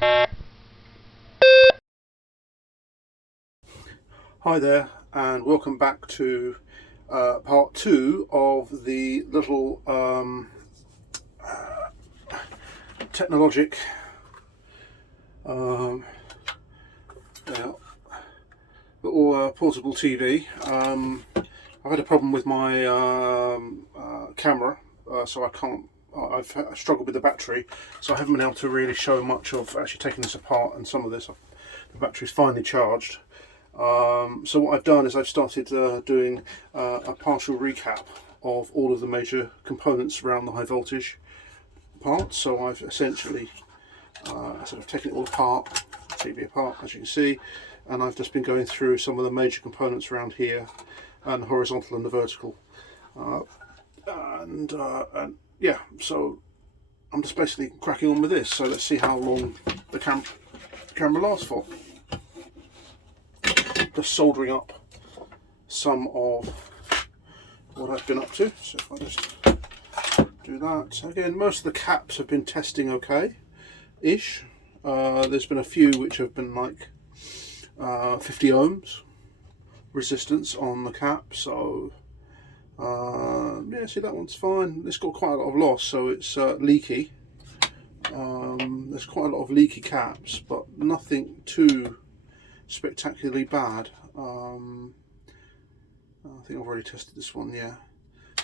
Hi there, and welcome back to part 2 of the little Technologic yeah, little portable TV. I've had a problem with my camera, so I can't. I've struggled with the battery, so I haven't been able to really show much of actually taking this apart. And some of this, the battery's finally charged. So what I've done is I've started doing a partial recap of all of the major components around the high voltage part. So I've essentially sort of taken it all apart, TV apart, as you can see, and I've just been going through some of the major components around here, and the horizontal and the vertical, and yeah, so I'm just basically cracking on with this. So let's see how long the camera lasts for. Just soldering up some of what I've been up to. So if I just do that again, most of the caps have been testing okay-ish. There's been a few which have been like 50 ohms resistance on the cap. So yeah, see, that one's fine. It's got quite a lot of loss, so it's leaky. There's quite a lot of leaky caps, but nothing too spectacularly bad. I think I've already tested this one. Yeah,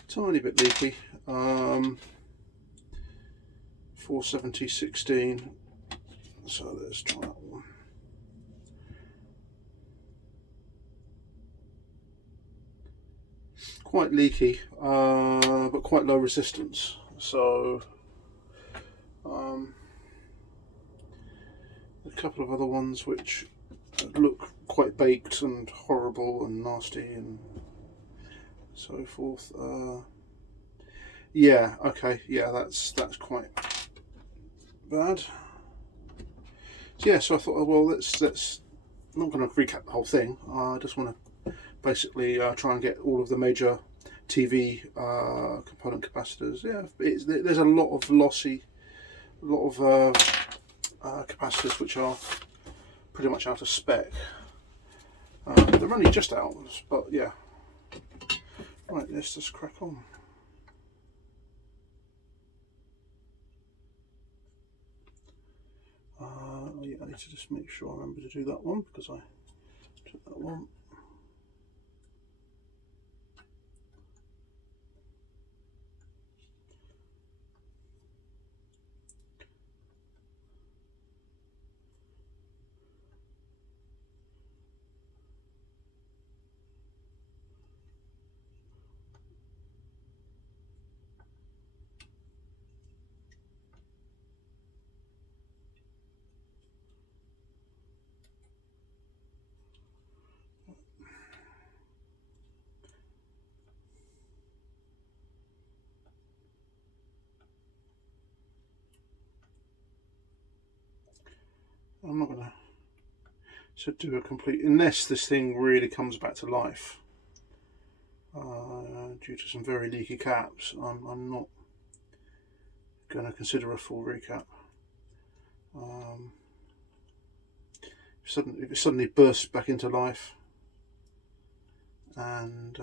tiny bit leaky. 470/16. So let's try that one. Quite leaky, but quite low resistance. So a couple of other ones which look quite baked and horrible and nasty and so forth. Yeah, okay, yeah, that's quite bad. So yeah, so I thought, well, let's I'm not going to recap the whole thing. I just want to basically try and get all of the major TV component capacitors. Yeah, there's a lot of lossy, capacitors which are pretty much out of spec. They're only just out, but yeah. Right, let's just crack on. Yeah, I need to just make sure I remember to do that one, because I took that one. I'm not going to do a complete, unless this thing really comes back to life due to some very leaky caps. I'm not going to consider a full recap. If it suddenly bursts back into life and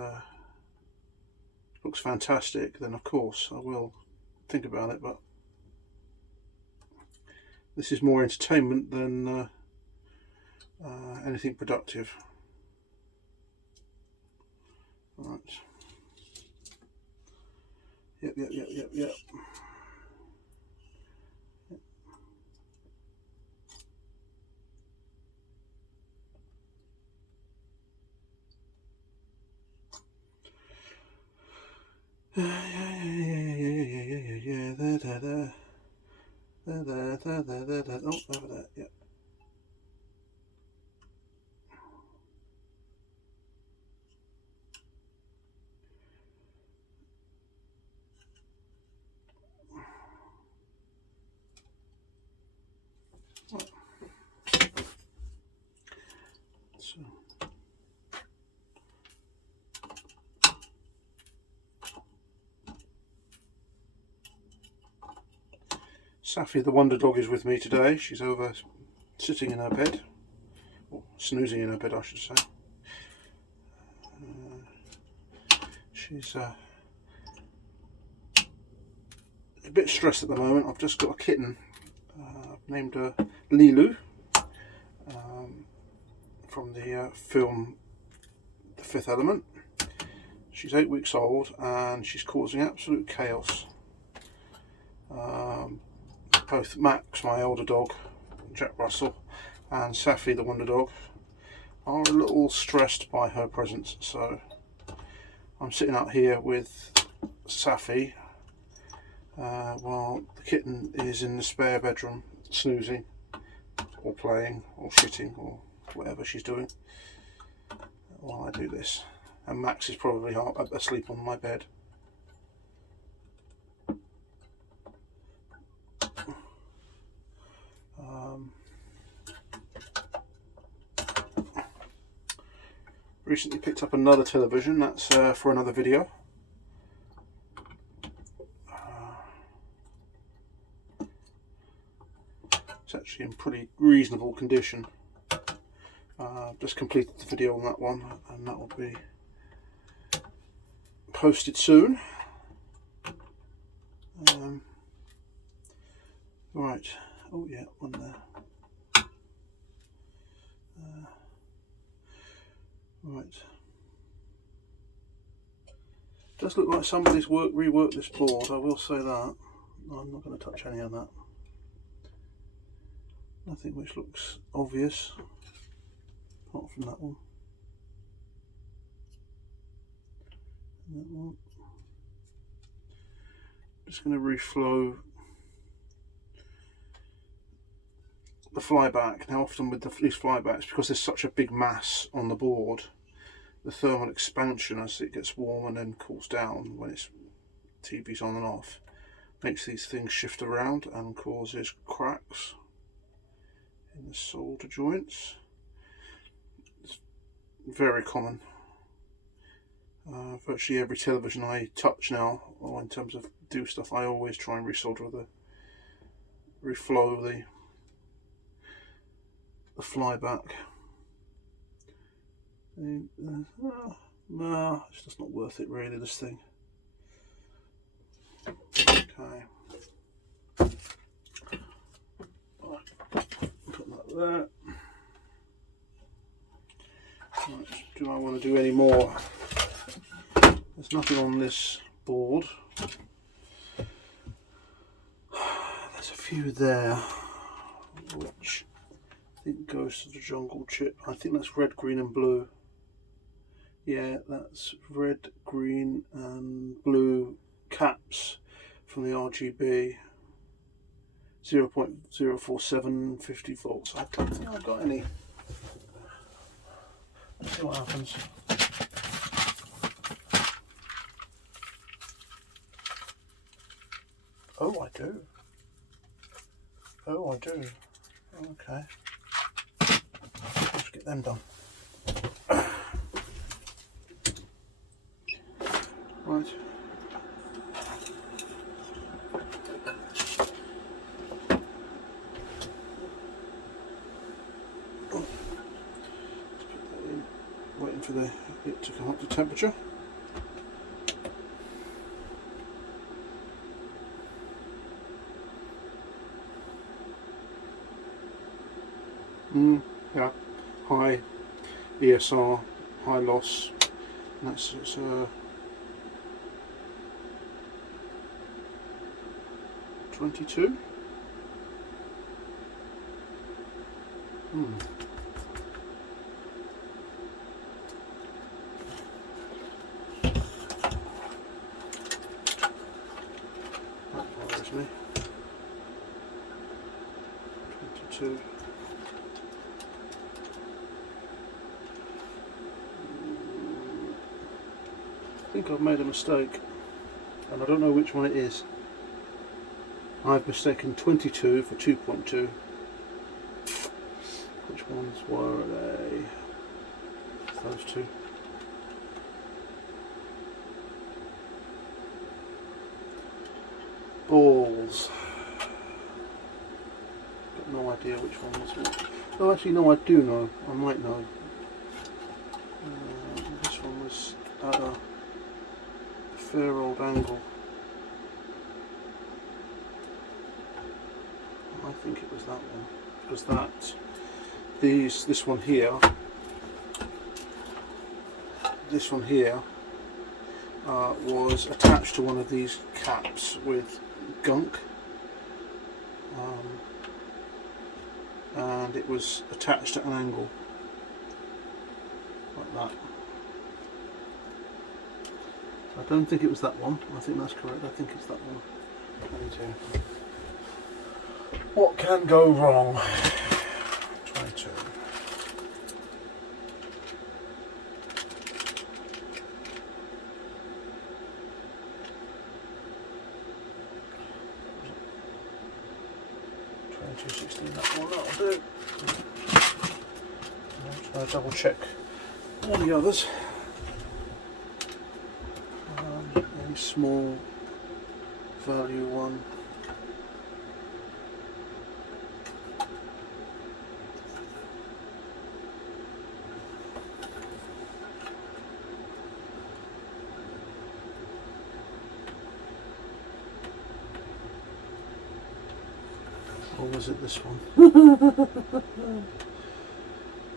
looks fantastic, then of course I will think about it, but this is more entertainment than anything productive. Right. Yep. Yeah. There. Oh, over there. Yeah. Safi the Wonder Dog is with me today. She's over sitting in her bed, or snoozing in her bed I should say. She's a bit stressed at the moment. I've just got a kitten. I've named her Lilu, from the film The Fifth Element. She's 8 weeks old and she's causing absolute chaos. Both Max, my older dog, Jack Russell, and Safi the Wonder Dog are a little stressed by her presence, so I'm sitting out here with Safi while the kitten is in the spare bedroom snoozing or playing or shitting or whatever she's doing while I do this, and Max is probably asleep on my bed. Recently picked up another television. That's for another video. It's actually in pretty reasonable condition. Just completed the video on that one, and that will be posted soon. Right. Oh yeah, one there. Right. Does look like somebody's reworked this board, I will say that. I'm not going to touch any of that. Nothing which looks obvious, apart from that one. And that one. Just going to reflow the flyback. Now often with these flybacks, because there's such a big mass on the board, the thermal expansion as it gets warm and then cools down when it's TV's on and off makes these things shift around and causes cracks in the solder joints. It's very common. Virtually every television I touch now, or in terms of do stuff, I always try and reflow the flyback. No, it's just not worth it really, this thing. Okay. Put that there. Right, do I want to do any more? There's nothing on this board. There's a few there, which I think goes to the jungle chip. I think that's red, green and blue. Yeah, that's red, green and blue caps from the RGB. 0.047 50 volts. I don't think I've got any. Let's see what happens. Oh, I do. Oh, I do. Okay. Let's get them done. Right. Waiting for it to come up to temperature. Yeah, high ESR, high loss. And that's 22. That bothers me. 22. I think I've made a mistake, and I don't know which one it is. I've mistaken 22 for 2.2. Which ones were they? Those two. Balls. no idea which one was what. Oh, actually, no, I do know. I might know. This one was at a fair old angle. I think it was that one, because this one here was attached to one of these caps with gunk, and it was attached at an angle like that. I don't think it was that one. I think that's correct. I think it's that one. What can go wrong? 22. That one, that'll do. I'm just going to double check all the others. Any small value one. Or was it this one?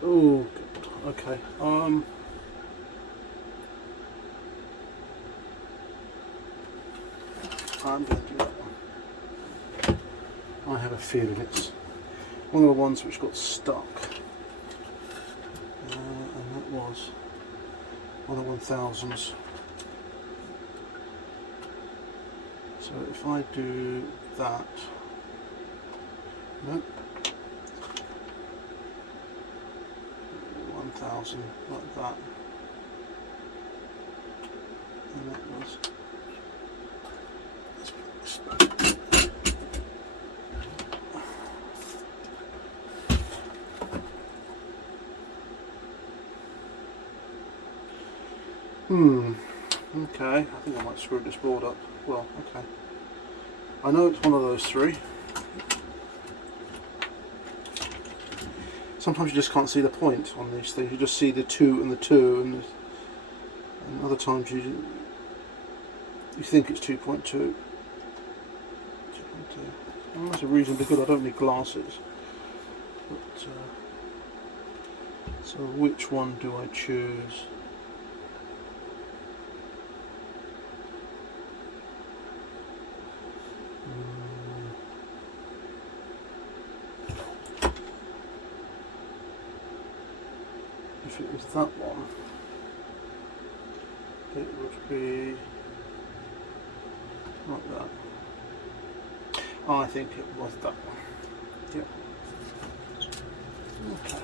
Oh God. Okay. I'm going to do that one. I have a feeling it's one of the ones which got stuck, and that was one of 1000s. So if I do that. Nope. 1000 like that, and that was. Okay, I think I might screw this board up. Well, okay. I know it's one of those three. Sometimes you just can't see the point on these things. You just see the 2 and the 2, and other times you think it's 2.2. 2.2. Well, that's a reasonably good. I don't need glasses. But, so which one do I choose? If it was that one, it would be like that. Oh, I think it was that one. Yep. Okay.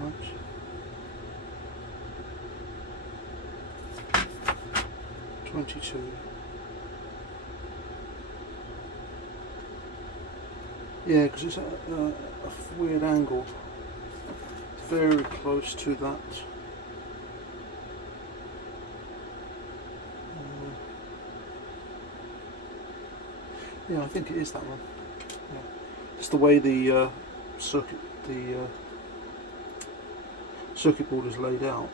Right. 22. Yeah, because it's a weird angle. It's very close to that. Yeah, I think it is that one. Yeah. It's the way the circuit board is laid out.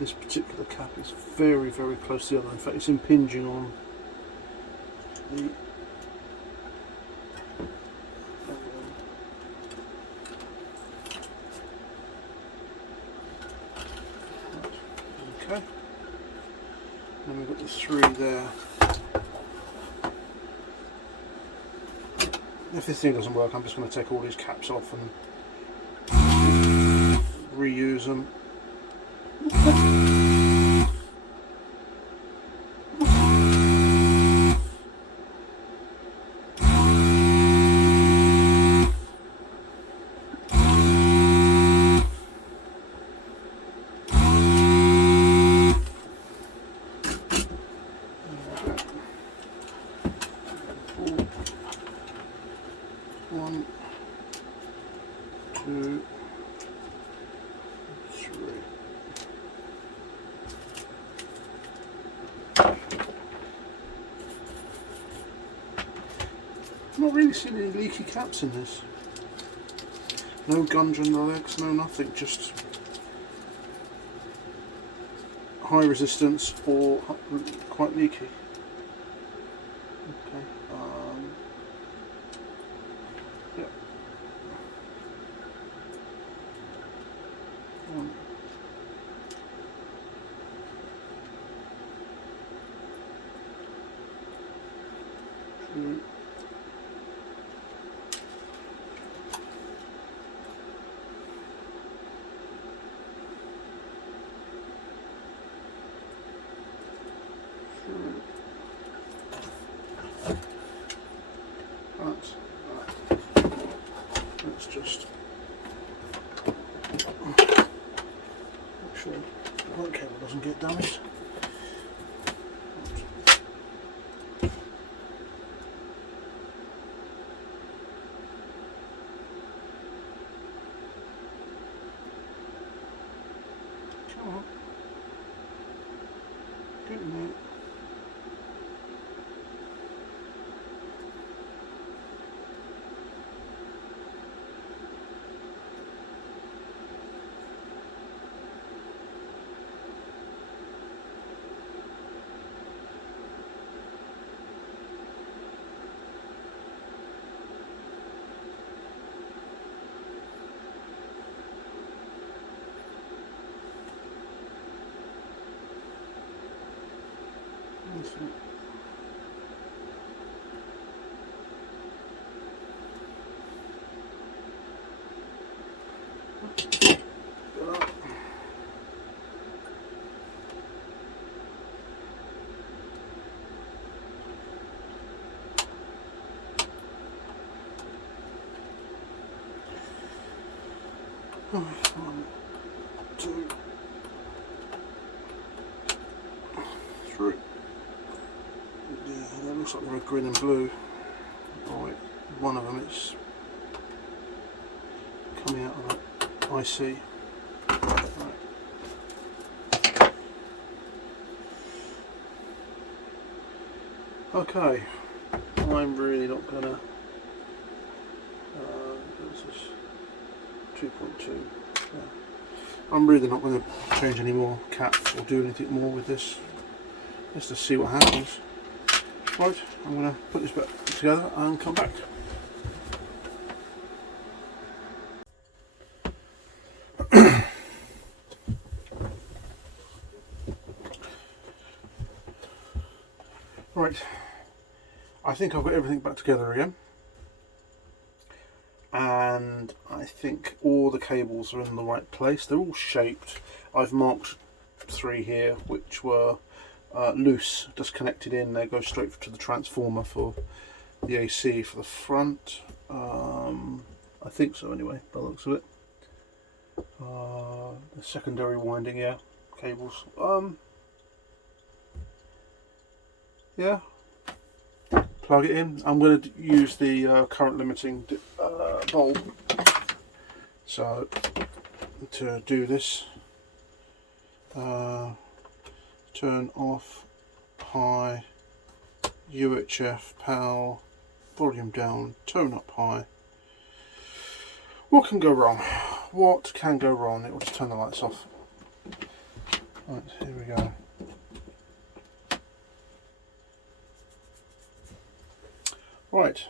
This particular cap is very, very close to the other. In fact, it's impinging on the okay. Then we've got the 3 there. If this thing doesn't work, I'm just going to take all these caps off and reuse them. not really seen any leaky caps in this. No gunge on the legs, no nothing, just high resistance or quite leaky. Okay. Yeah. Two. Let's just make sure the light cable doesn't get damaged. Come on. Get in there. One, two, three. Yeah, that looks like they're green and blue. Right, one of them is coming out of that IC. Right. Okay, I'm really not gonna. This is 2.2. Yeah. I'm really not going to change any more caps or do anything more with this. Just to see what happens. Right, I'm going to put this back together and come back. Right, I think I've got everything back together again. And I think all the cables are in the right place. They're all shaped. I've marked 3 here which were loose, just connected in. They go straight to the transformer for the AC for the front. I think so anyway, by the looks of it. The secondary winding, yeah, cables. Yeah. Plug it in. I'm going to use the current limiting bulb. So to do this, turn off, high, UHF, PAL, volume down, tone up high. What can go wrong? What can go wrong? It will just turn the lights off. Right, here we go. Right.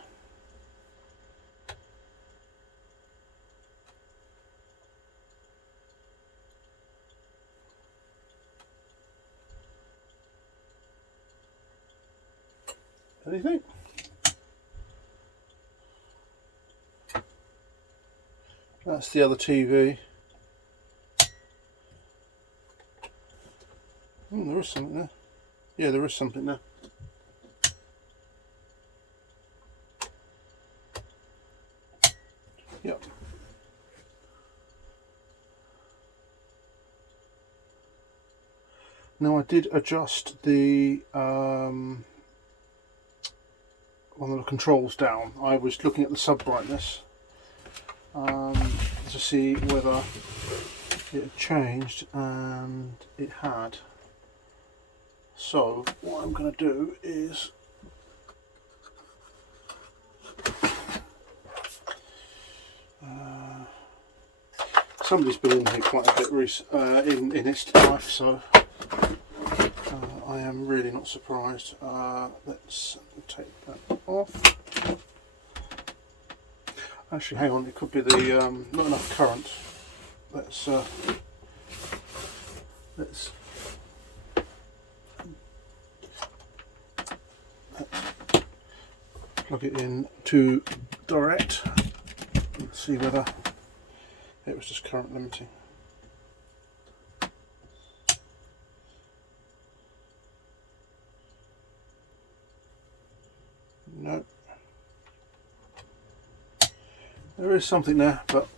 Anything? That's the other TV. There is something there. Yeah, there is something there. Yep. Now I did adjust the one of the controls down. I was looking at the sub brightness to see whether it had changed, and it had. So what I'm going to do is somebody's been in here quite a bit in its life, so I am really not surprised. Let's take that off. Actually, hang on, it could be the not enough current. Let's plug it in to direct and see whether it was just current limiting. No. There is something there, but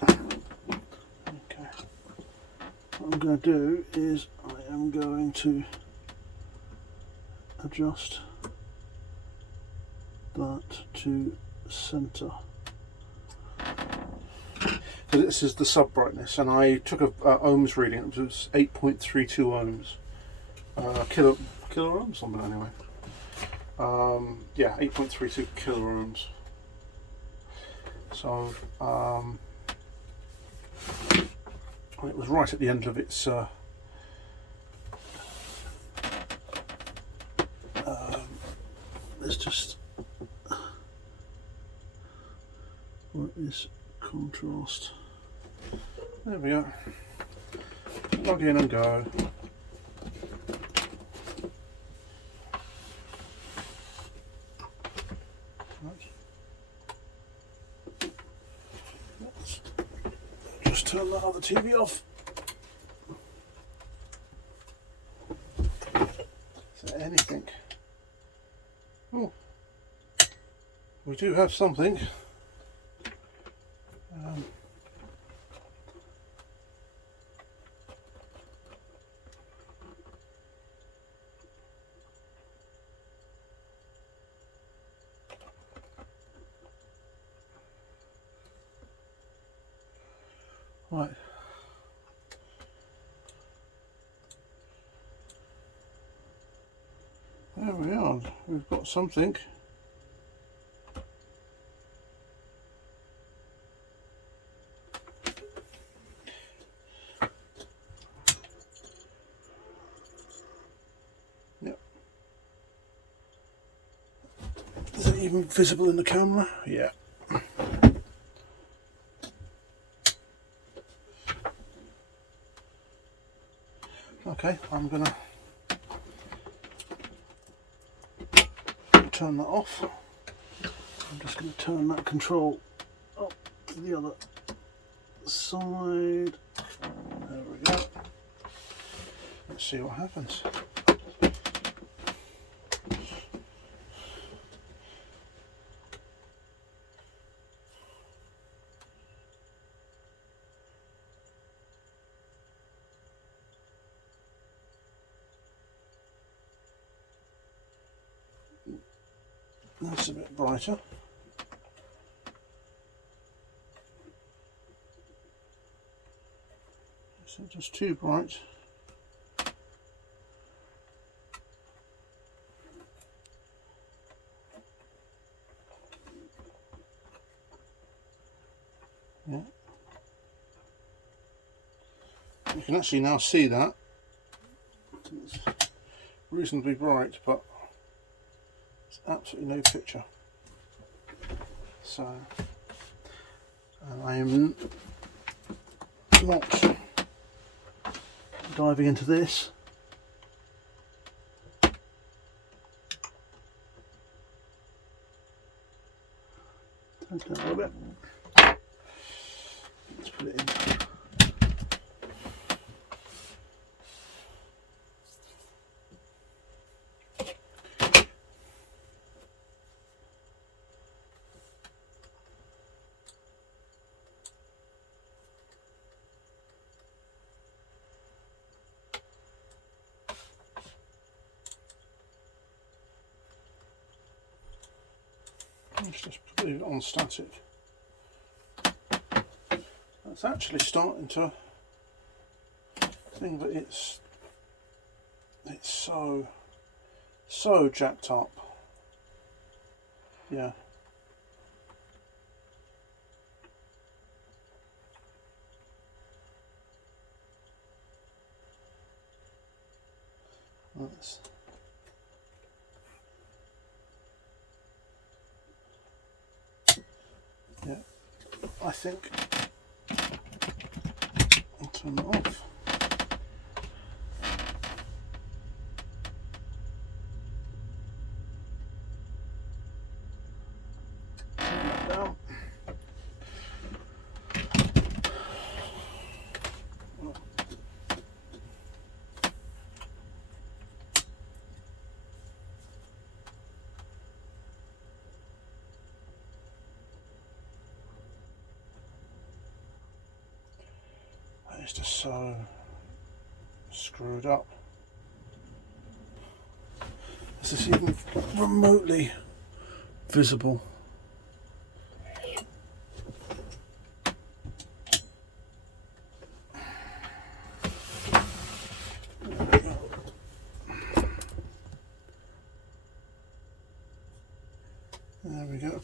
okay. What I'm going to do is I am going to adjust that to center. So this is the sub brightness, and I took a ohms reading. It was 8.32 ohms. Kilo ohms, something anyway. Yeah, 8.32 kilo ohms. So it was right at the end of its let's just what is contrast? There we go. Plug in and go. Let's just turn that other TV off. Is there anything? Oh, we do have something. Right. There we are. We've got something. Yep. Is it even visible in the camera? Yeah. Okay, I'm gonna turn that off. I'm just gonna turn that control up to the other side. There we go. Let's see what happens. That's a bit brighter. Is it just too bright? Yeah. You can actually now see that. It's reasonably bright, but absolutely no picture. So, and I am not diving into this. Turn it down a little bit. Let's put it in. Let's just leave it on static. That's actually starting to think that it's so so jacked up. Yeah. That's, yeah, I think I'll turn it off. Turn that down. It's just so screwed up. Is this even remotely visible? There we go.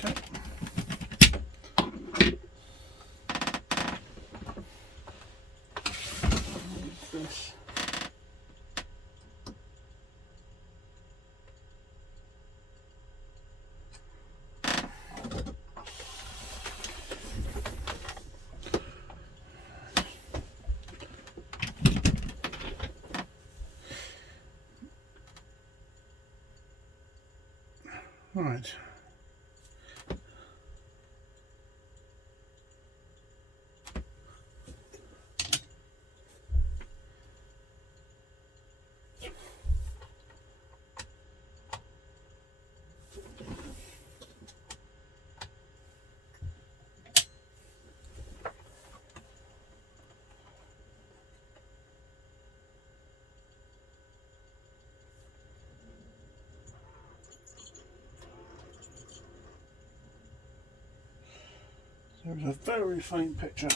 Okay. This. Right. There's a very faint picture.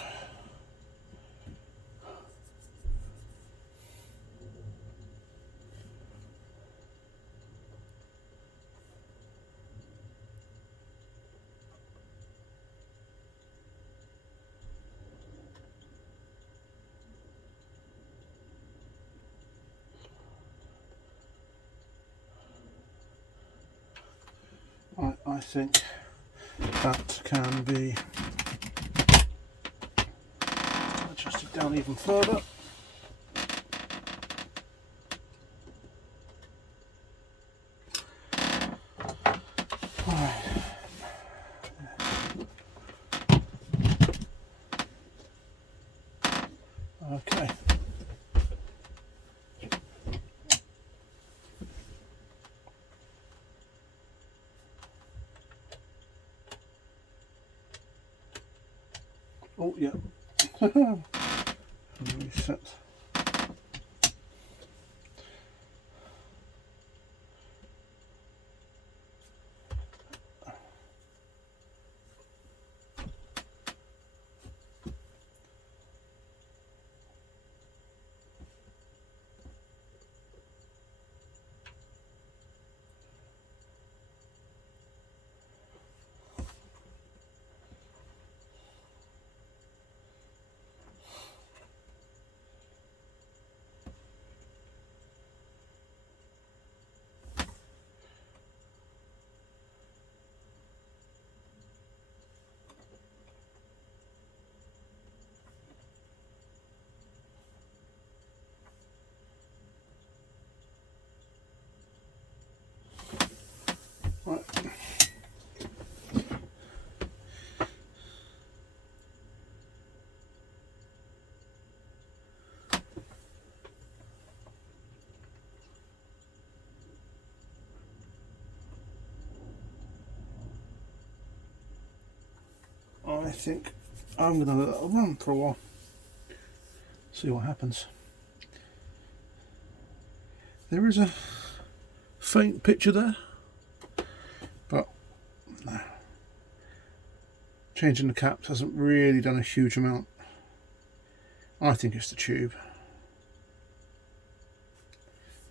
I think that can be adjusted down even further. Right. Okay. Oh yeah. Reset. I think I'm going to let it run for a while, see what happens. There is a faint picture there, but no. Changing the caps hasn't really done a huge amount. I think it's the tube.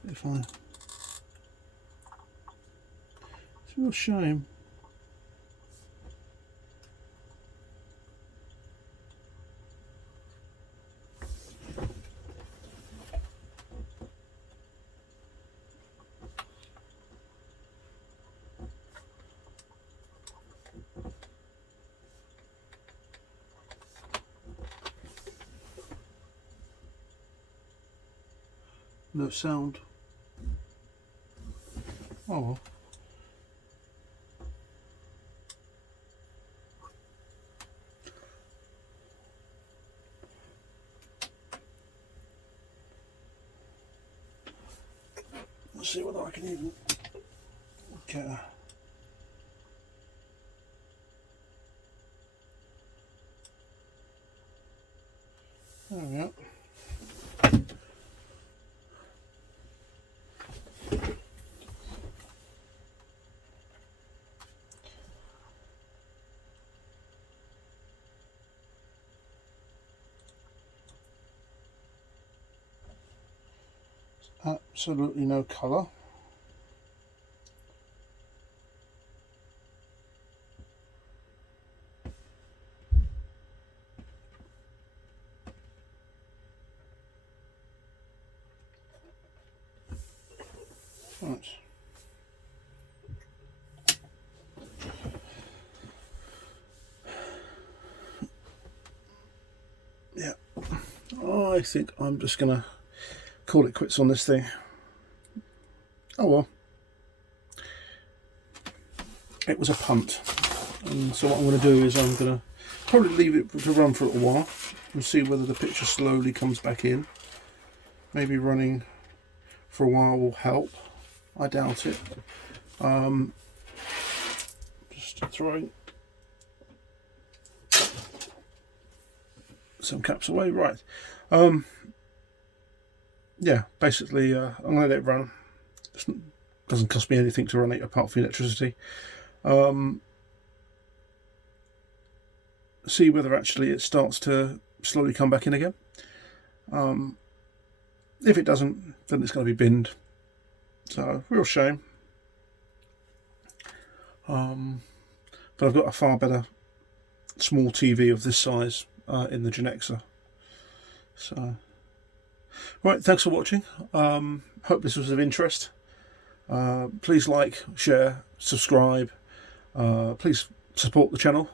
It's a real shame. No sound. Oh well. Let's see whether I can even get a... There we go. Absolutely no colour. Right. Yeah, I think I'm just gonna call it quits on this thing. Oh well, it was a punt, and so what I'm going to do is I'm going to probably leave it to run for a little while and see whether the picture slowly comes back in. Maybe running for a while will help. I doubt it. Just throwing some caps away. Right. Yeah, basically I'm going to let it run. It doesn't cost me anything to run it apart from electricity. See whether actually it starts to slowly come back in again. If it doesn't, then it's going to be binned. So, real shame. But I've got a far better small TV of this size in the Genexa. So, right, thanks for watching. Hope this was of interest. Please like, share, subscribe. Please support the channel.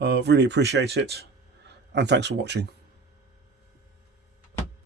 Really appreciate it. And thanks for watching.